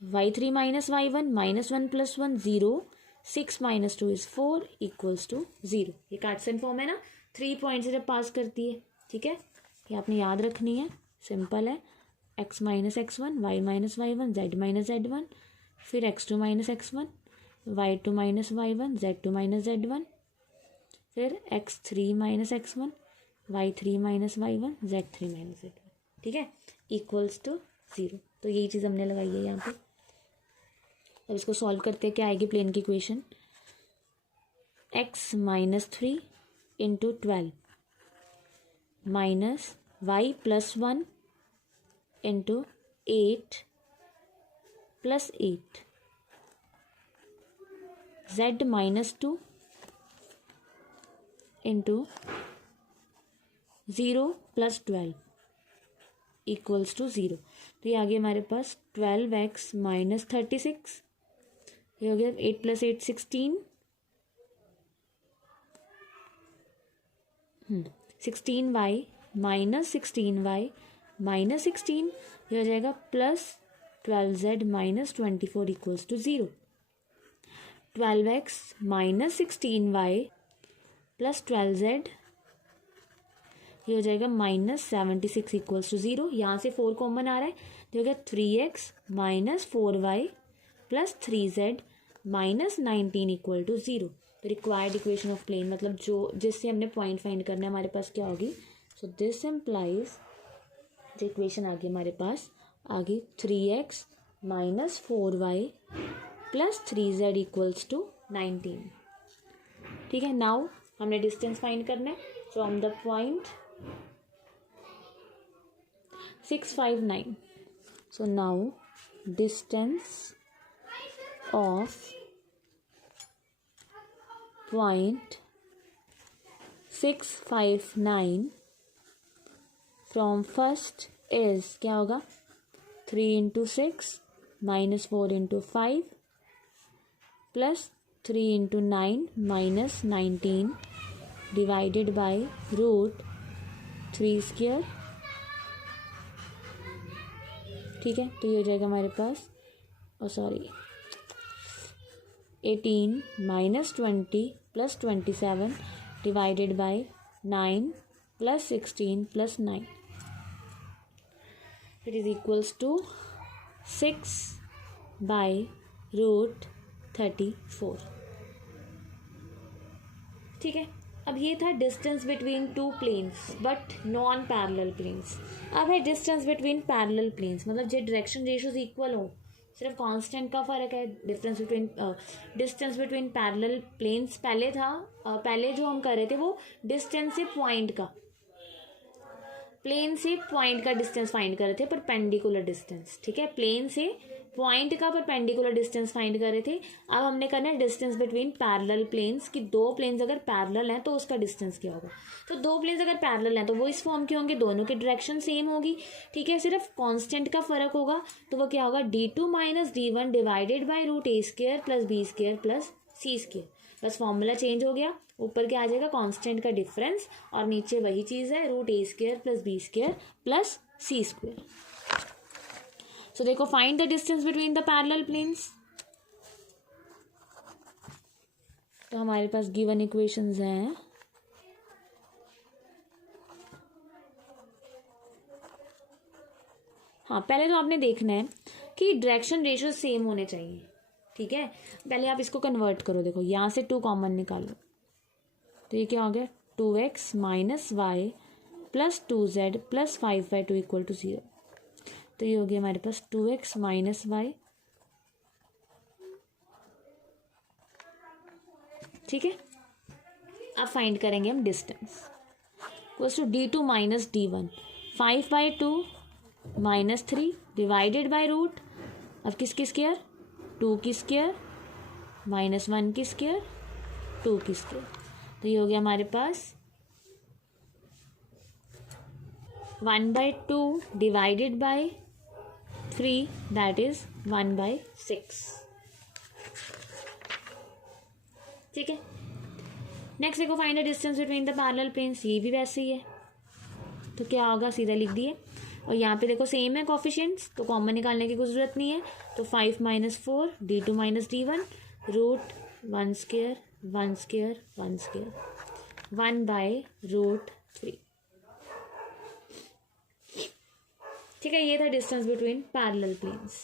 y3 minus y1 -1 + 1 0, 6 minus 2 is 4 equals to 0। ये कार्टेशियन फॉर्म है ना, 3 पॉइंट से जब पास करती है, ठीक है, ये आपने याद रखनी है, सिंपल है, x minus x1, y minus y1, z minus z1, फिर x2 minus x1, y2 minus y1, z2 minus z1, फिर x3 minus x1, y3 minus y1, z3 minus z1, ठीक है, इक्वल्स टू 0। तो यही चीज़ हमने लगाई है यहाँ पे। अब इसको सॉल्व करते हैं, क्या आएगी प्लेन की equation, x minus 3 into 12 minus y plus 1 into 8 plus 8 z minus 2 into 0 plus 12 equals to 0। तो ये आ गया हमारे पास 12x माइनस 36, ये हो गया 8 plus 8 16, 16y minus 16y minus 16, ये हो जाएगा plus 12z minus 24 equals to 0। 12x minus 16y plus 12z, ये हो जाएगा माइनस 76 इक्वल्स टू 0। यहाँ से 4 कॉमन आ रहा है, तो हो गया 3x minus 4y plus 3z minus 19 equal to 0। तो रिक्वायर्ड इक्वेशन ऑफ प्लेन मतलब जो जिससे हमने पॉइंट फाइंड करना है हमारे पास क्या होगी, सो दिस इम्प्लाइज जो इक्वेशन आ गई हमारे पास आ गई 3x minus 4y plus 3z equals to 19। ठीक है, नाउ हमने डिस्टेंस फाइंड करना है from the point 659। So now distance of point 659 from first is क्या होगा 3 into 6 minus 4 into 5 plus 3 into 9 minus 19 divided by root 3 square. ठीक है, तो ये हो जाएगा हमारे पास 18 minus 20 plus 27 divided by 9 plus 16 plus 9, it is equals to 6 by root 34। ठीक है, अब ये था distance between two planes but non parallel planes. अब है डिस्टेंस बिटवीन पैरेलल प्लेन्स, मतलब जो डायरेक्शन रेशियोज इक्वल हो, सिर्फ कांस्टेंट का फर्क है। Difference between distance between parallel planes पहले था, पहले जो हम कर रहे थे वो डिस्टेंस से पॉइंट का, प्लेन से पॉइंट का डिस्टेंस फाइंड कर रहे थे, परपेंडिकुलर डिस्टेंस। ठीक है, प्लेन से पॉइंट का परपेंडिकुलर डिस्टेंस फाइंड कर रहे थे। अब हमने करना है डिस्टेंस बिटवीन पैरेलल प्लेन्स, कि दो प्लेन्स अगर पैरेलल हैं तो उसका डिस्टेंस क्या होगा। तो दो प्लेन्स अगर पैरेलल हैं तो वो इस फॉर्म के होंगे, दोनों की डायरेक्शन सेम होगी। ठीक है, सिर्फ कांस्टेंट का फर्क होगा, तो वो क्या होगा d2 minus d1 divided by root a square plus b square plus c square. बस फॉर्मूला चेंज हो गया, ऊपर क्या आ जाएगा कांस्टेंट का डिफरेंस और नीचे वही चीज़ है root a square plus b square plus c square. So देखो, find the distance between the parallel planes. तो हमारे पास गिवन इक्वेशंस हैं, हाँ पहले तो आपने देखना है कि डायरेक्शन रेशियो सेम होने चाहिए। ठीक है, पहले आप इसको कन्वर्ट करो। देखो यहाँ से 2 कॉमन निकालो, तो ये क्या हो गया 2x minus Y plus 2z plus 5/2 equal to 0। तो ये हो गया हमारे पास 2x माइनस वाई। ठीक है, अब फाइंड करेंगे हम distance equals to d2 minus d1, 5/2 minus 3 divided by root, अब किसकी स्क्वायर 2 की स्क्वायर माइनस 1 की स्क्वायर 2 की स्क्वायर। तो ये हो गया हमारे पास 1/2 डिवाइडेड बाई 3 दैट इज 1/6। ठीक है, नेक्स्ट देखो find the distance between the parallel planes, ये भी वैसे ही है। तो क्या होगा, सीधा लिख दिए, और यहाँ पे देखो सेम है कोफिशिएंट्स, तो कॉमन निकालने की कोई ज़रूरत नहीं है। तो 5 minus 4 d2 minus d1 root 1 square 1 square 1 square 1 by root 3। ठीक है, ये था डिस्टेंस बिटवीन पैरेलल प्लेन्स।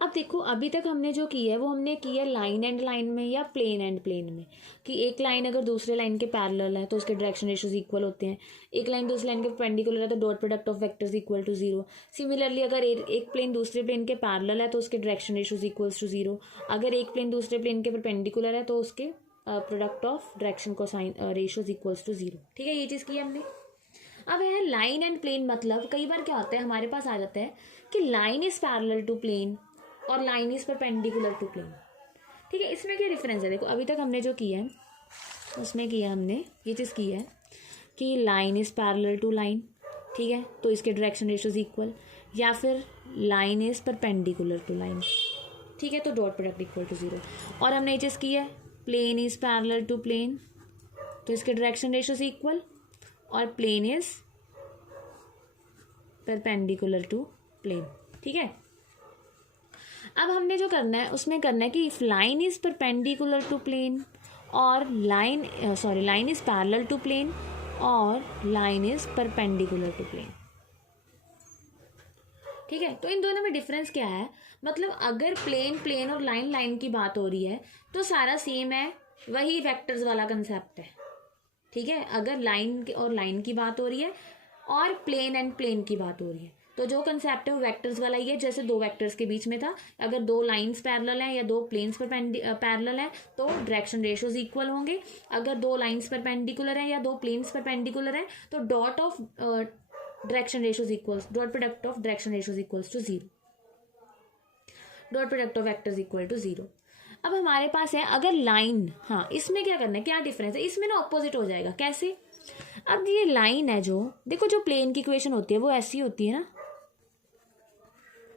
अब देखो अभी तक हमने जो की है वो हमने की है लाइन एंड लाइन में या प्लेन एंड प्लेन में, कि एक लाइन अगर दूसरे लाइन के पैरेलल है तो उसके डायरेक्शन रेशियोज इक्वल होते हैं, एक लाइन दूसरी लाइन के परपेंडिकुलर है तो dot product of vectors equal to 0। Similarly अगर एक प्लेन दूसरे प्लेन के पैरेलल है तो उसके डायरेक्शन रेशियोज इक्वल्स टू 0, अगर एक प्लेन दूसरे प्लेन के परपेंडिकुलर है तो उसके product of direction cosine ratios equals to 0। ठीक है, ये चीज़ की हमने। अब है लाइन एंड प्लेन, मतलब कई बार क्या होता है हमारे पास आ जाता है कि line is parallel to plane और line is perpendicular to plane. ठीक है, इसमें क्या डिफरेंस है? देखो अभी तक हमने जो किया है उसमें किया हमने ये चीज़ की है कि line is parallel to line, ठीक है, तो इसके डायरेक्शन रेशियोज इक्वल, या फिर line is perpendicular to line, ठीक है, तो डॉट प्रोडक्ट इक्वल टू 0। और हमने ये चीज़ की है plane is parallel to plane, तो इसके डायरेक्शन रेशियोज इक्वल, और plane is perpendicular to plane. ठीक है, अब हमने जो करना है उसमें करना है कि if line is perpendicular to plane और line is parallel to plane और line is perpendicular to plane. ठीक है, तो इन दोनों में डिफरेंस क्या है? मतलब अगर प्लेन प्लेन और लाइन लाइन की बात हो रही है तो सारा सेम है, वही वेक्टर्स वाला कंसेप्ट है। ठीक है, अगर लाइन और लाइन की बात हो रही है और प्लेन एंड प्लेन की बात हो रही है तो जो कंसेप्ट है वो वेक्टर्स वाला ही है, जैसे दो वेक्टर्स के बीच में था। अगर दो लाइंस पैरेलल हैं या दो प्लेन्स पैरेलल हैं तो डायरेक्शन रेशियोज इक्वल होंगे। अगर दो लाइंस परपेंडिकुलर हैं या दो प्लेन्स परपेंडिकुलर हैं तो dot of direction ratios equals, dot product of direction ratios equals to 0, dot product of vectors equal to 0। अब हमारे पास है अगर लाइन, हाँ इसमें क्या करना है, क्या डिफरेंस है? इसमें ना ऑपोजिट हो जाएगा। कैसे? अब ये लाइन है जो, देखो जो प्लेन की इक्वेशन होती है वो ऐसी होती है ना,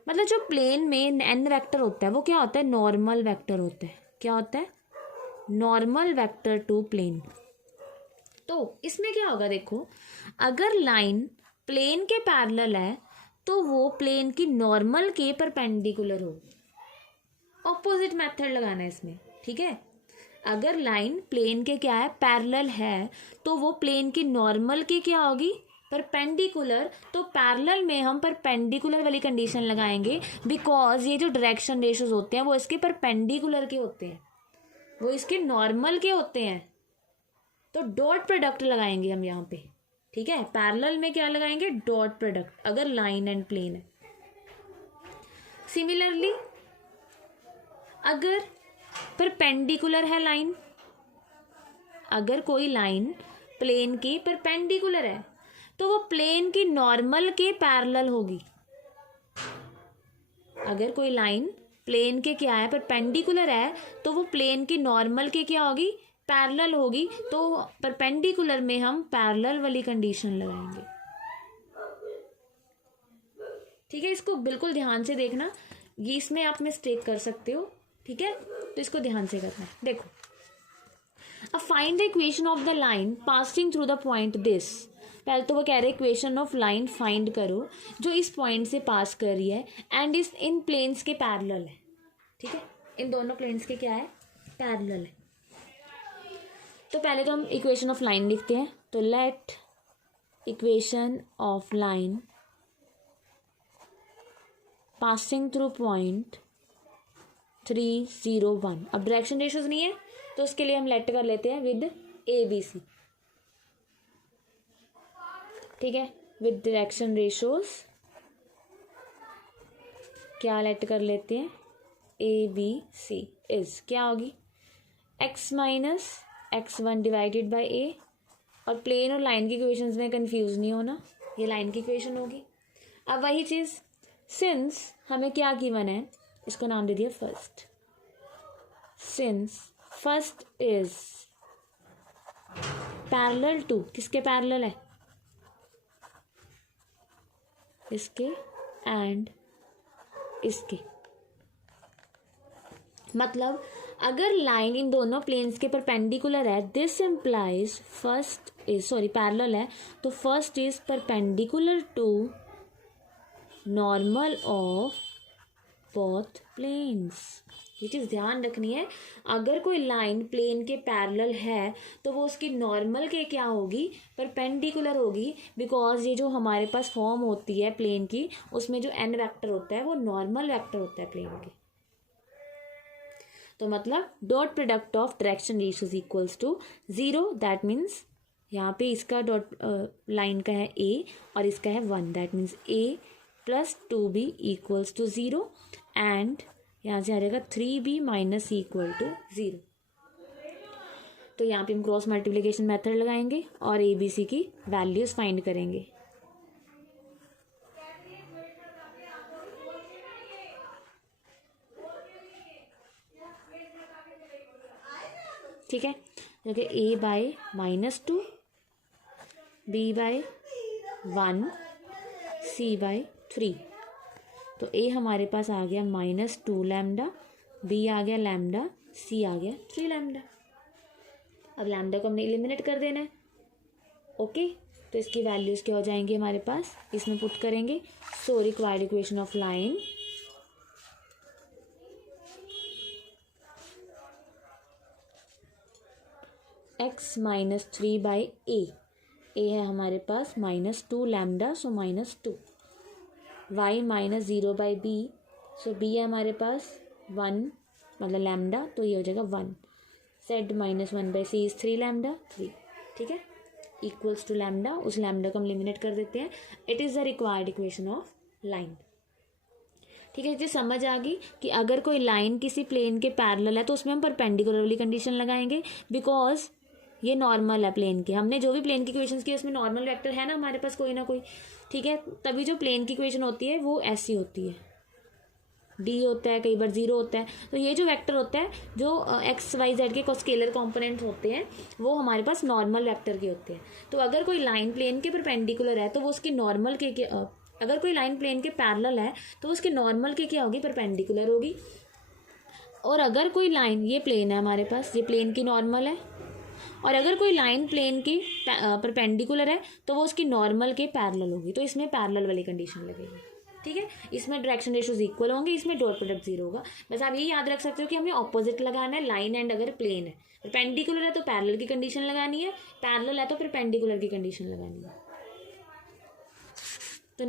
मतलब जो प्लेन में एन वेक्टर होता है वो क्या होता है? नॉर्मल वेक्टर होता है। क्या होता है? Normal vector to plane. तो इसमें क्या होगा, देखो अगर लाइन प्लेन के पैरेलल है तो वो प्लेन की नॉर्मल के परपेंडिकुलर होगी। ऑपोजिट मेथड लगाना है इसमें। ठीक है, अगर लाइन प्लेन के क्या है? पैरेलल है, तो वो प्लेन की नॉर्मल के क्या होगी? परपेंडिकुलर। तो पैरेलल में हम परपेंडिकुलर वाली कंडीशन लगाएंगे बिकॉज ये जो डायरेक्शन रेशियोज होते हैं वो इसके परपेंडिकुलर के होते हैं, वो इसके नॉर्मल के होते हैं। तो डॉट प्रोडक्ट लगाएंगे हम यहाँ पे। ठीक है, पैरेलल में क्या लगाएंगे? डॉट प्रोडक्ट, अगर लाइन एंड प्लेन है। सिमिलरली अगर परपेंडिकुलर है लाइन, अगर कोई लाइन प्लेन की परपेंडिकुलर है तो वो प्लेन की नॉर्मल के पैरेलल होगी। अगर कोई लाइन प्लेन के क्या है? परपेंडिकुलर है, तो वो प्लेन की नॉर्मल के क्या होगी? पैरेलल होगी। तो परपेंडिकुलर में हम पैरेलल वाली कंडीशन लगाएंगे। ठीक है, इसको बिल्कुल ध्यान से देखना, ये इसमें आप मिस्टेक कर सकते हो। ठीक है, तो इसको ध्यान से करना है। देखो, अब find the equation of the line passing through the point this. पहले तो वो कह रहे इक्वेशन ऑफ लाइन फाइंड करो जो इस पॉइंट से पास कर रही है एंड इस इन प्लेन्स के पैरेलल है। ठीक है, इन दोनों प्लेन्स के क्या है? पैरेलल है। तो पहले तो हम इक्वेशन ऑफ लाइन लिखते हैं। तो late equation of line passing through point 3, 0, 1। अब डायरेक्शन रेशियोज नहीं है तो उसके लिए हम लेट कर लेते हैं विद ABC। ठीक है, विद डायरेक्शन रेशियोज क्या लेट कर लेते हैं? ABC इज क्या होगी? x minus x1 divided by a। और प्लेन और लाइन की इक्वेशंस में कंफ्यूज नहीं होना, ये लाइन की इक्वेशन होगी। अब वही चीज़, सिंस हमें क्या गिवन है, इसको नाम दे दिया first. Since first is parallel to, किसके पैरेलल है? इसके एंड इसके। मतलब अगर लाइन इन दोनों प्लेन्स के परपेंडिकुलर है, this implies first is parallel है, तो first is perpendicular to normal of both planes. ये चीज़ ध्यान रखनी है। अगर कोई लाइन प्लेन के पैरेलल है तो वो उसकी नॉर्मल के क्या होगी, परपेंडिकुलर होगी, बिकॉज ये जो हमारे पास फॉर्म होती है प्लेन की उसमें जो एन वेक्टर होता है वो नॉर्मल वेक्टर होता है प्लेन की। तो मतलब dot product of direction ratios equals to 0, that means यहाँ पे इसका डॉट लाइन का है ए और इसका है 1, that means a plus 2b equals to 0 and यहाँ से आ जाएगा 3b minus c equal to 0। तो यहाँ पे हम क्रॉस मल्टीप्लिकेशन मेथड लगाएंगे और ए बी सी की वैल्यूज फाइंड करेंगे। ठीक है, क्योंकि a by -2, b by 1, c by 3। तो a हमारे पास आ गया -2 लैम्डा, b आ गया लैम्डा, c आ गया 3 लैम्डा। अब लैम्डा को हमने एलिमिनेट कर देना है। ओके, तो इसकी वैल्यूज़ क्या हो जाएंगी हमारे पास, इसमें पुट करेंगे। सो required equation of line x -3 by a है हमारे पास -2 lambda, so -2, y -0 by b, so b है हमारे पास 1 मतलब लैम्डा, तो ये हो जाएगा 1। z -1 by c is 3 lambda 3। ठीक है, इक्वल्स टू लैम्डा, उस लैम्डा को हम एलिमिनेट कर देते हैं। It is the required equation of line. ठीक है, जो समझ आ गई कि अगर कोई लाइन किसी प्लेन के पैरेलल है तो उसमें हम परपेंडिकुलर वाली कंडीशन लगाएंगे, बिकॉज ये नॉर्मल है प्लेन के। हमने जो भी प्लेन की इक्वेशंस की उसमें नॉर्मल वेक्टर है ना हमारे पास कोई ना कोई। ठीक है, तभी जो प्लेन की इक्वेशन होती है वो ऐसी होती है, डी होता है, कई बार 0 होता है। तो ये जो वेक्टर होता है, जो एक्स वाई जेड के स्केलर कंपोनेंट होते हैं, वो हमारे पास नॉर्मल वेक्टर के होते हैं। तो अगर कोई लाइन प्लेन के परपेंडिकुलर है तो वो उसकी नॉर्मल के अगर कोई लाइन प्लेन के पैरेलल है तो उसके नॉर्मल के क्या होगी, परपेंडिकुलर होगी। और अगर कोई लाइन, ये प्लेन है हमारे पास, ये प्लेन की नॉर्मल है, और अगर कोई लाइन प्लेन की परपेंडिकुलर है तो वो उसकी नॉर्मल के पैरेलल होगी। तो इसमें पैरेलल वाली कंडीशन लगेगी। ठीक है, इसमें डायरेक्शन रेशियोज इक्वल होंगे, इसमें डॉट प्रोडक्ट 0 होगा। बस आप ये याद रख सकते हो कि हमें ऑपोजिट लगाना है लाइन एंड अगर प्लेन है। परपेंडिकुलर है तो पैरेलल की कंडीशन लगानी है, पैरेलल है तो परपेंडिकुलर की कंडीशन लगानी है। तो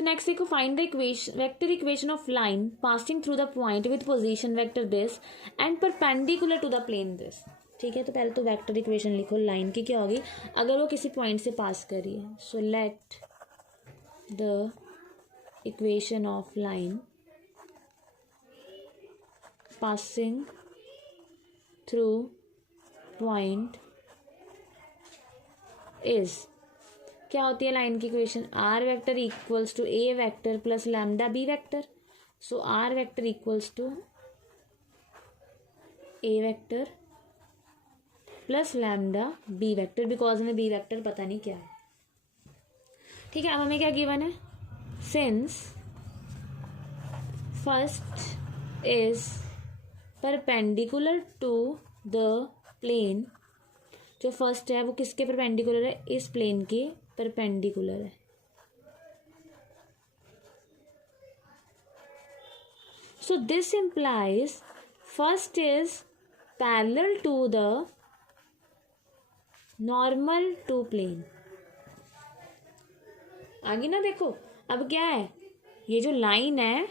नेक्स्ट देखो, find the equation, vector equation of line passing through the point with position vector this and perpendicular to the plane this. ठीक है, तो पहले तो वेक्टर इक्वेशन लिखो लाइन की क्या होगी अगर वो किसी पॉइंट से पास कर रही है। So let the equation of line passing through point is, क्या होती है लाइन की equation, r vector equals to A vector plus lambda B vector. So r vector equals to A vector plus lambda B vector, because हमें बी वेक्टर पता नहीं क्या है। ठीक है, अब हमें क्या गिवन है, since first is perpendicular to the plane, जो फर्स्ट है वो किसके परपेंडिकुलर है, इस प्लेन के परपेंडिकुलर है। So this implies first is parallel to the normal to plane. आगे ना देखो, अब क्या है, ये जो लाइन है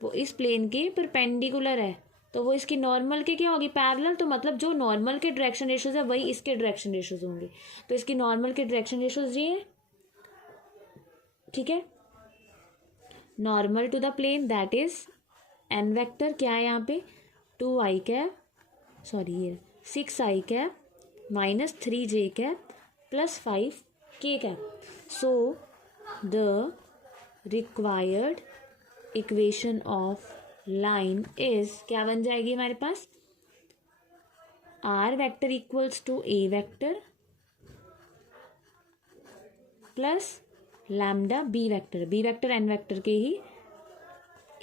वो इस प्लेन के परपेंडिकुलर है, तो वो इसकी नॉर्मल के क्या होगी, पैरेलल। तो मतलब जो नॉर्मल के डायरेक्शन रेशियोज है वही इसके डायरेक्शन रेशियोज होंगे। तो इसकी नॉर्मल के डायरेक्शन रेशियोज ये है। ठीक है, normal to the plane that is N vector, क्या है यहाँ पे 2i कैप, सॉरी ये 6i cap minus 3j cap plus 5k cap. So the required equation of line is, क्या बन जाएगी हमारे पास, R vector equals to A vector plus lambda B vector N vector के ही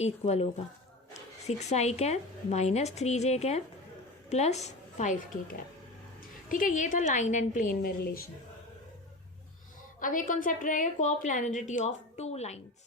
इक्वल होगा, 6i cap minus 3j cap plus 5k cap. ठीक है, ये था लाइन एंड प्लेन में रिलेशन। अब एक कॉन्सेप्ट रहेगा कोप्लानरिटी ऑफ टू लाइन्स।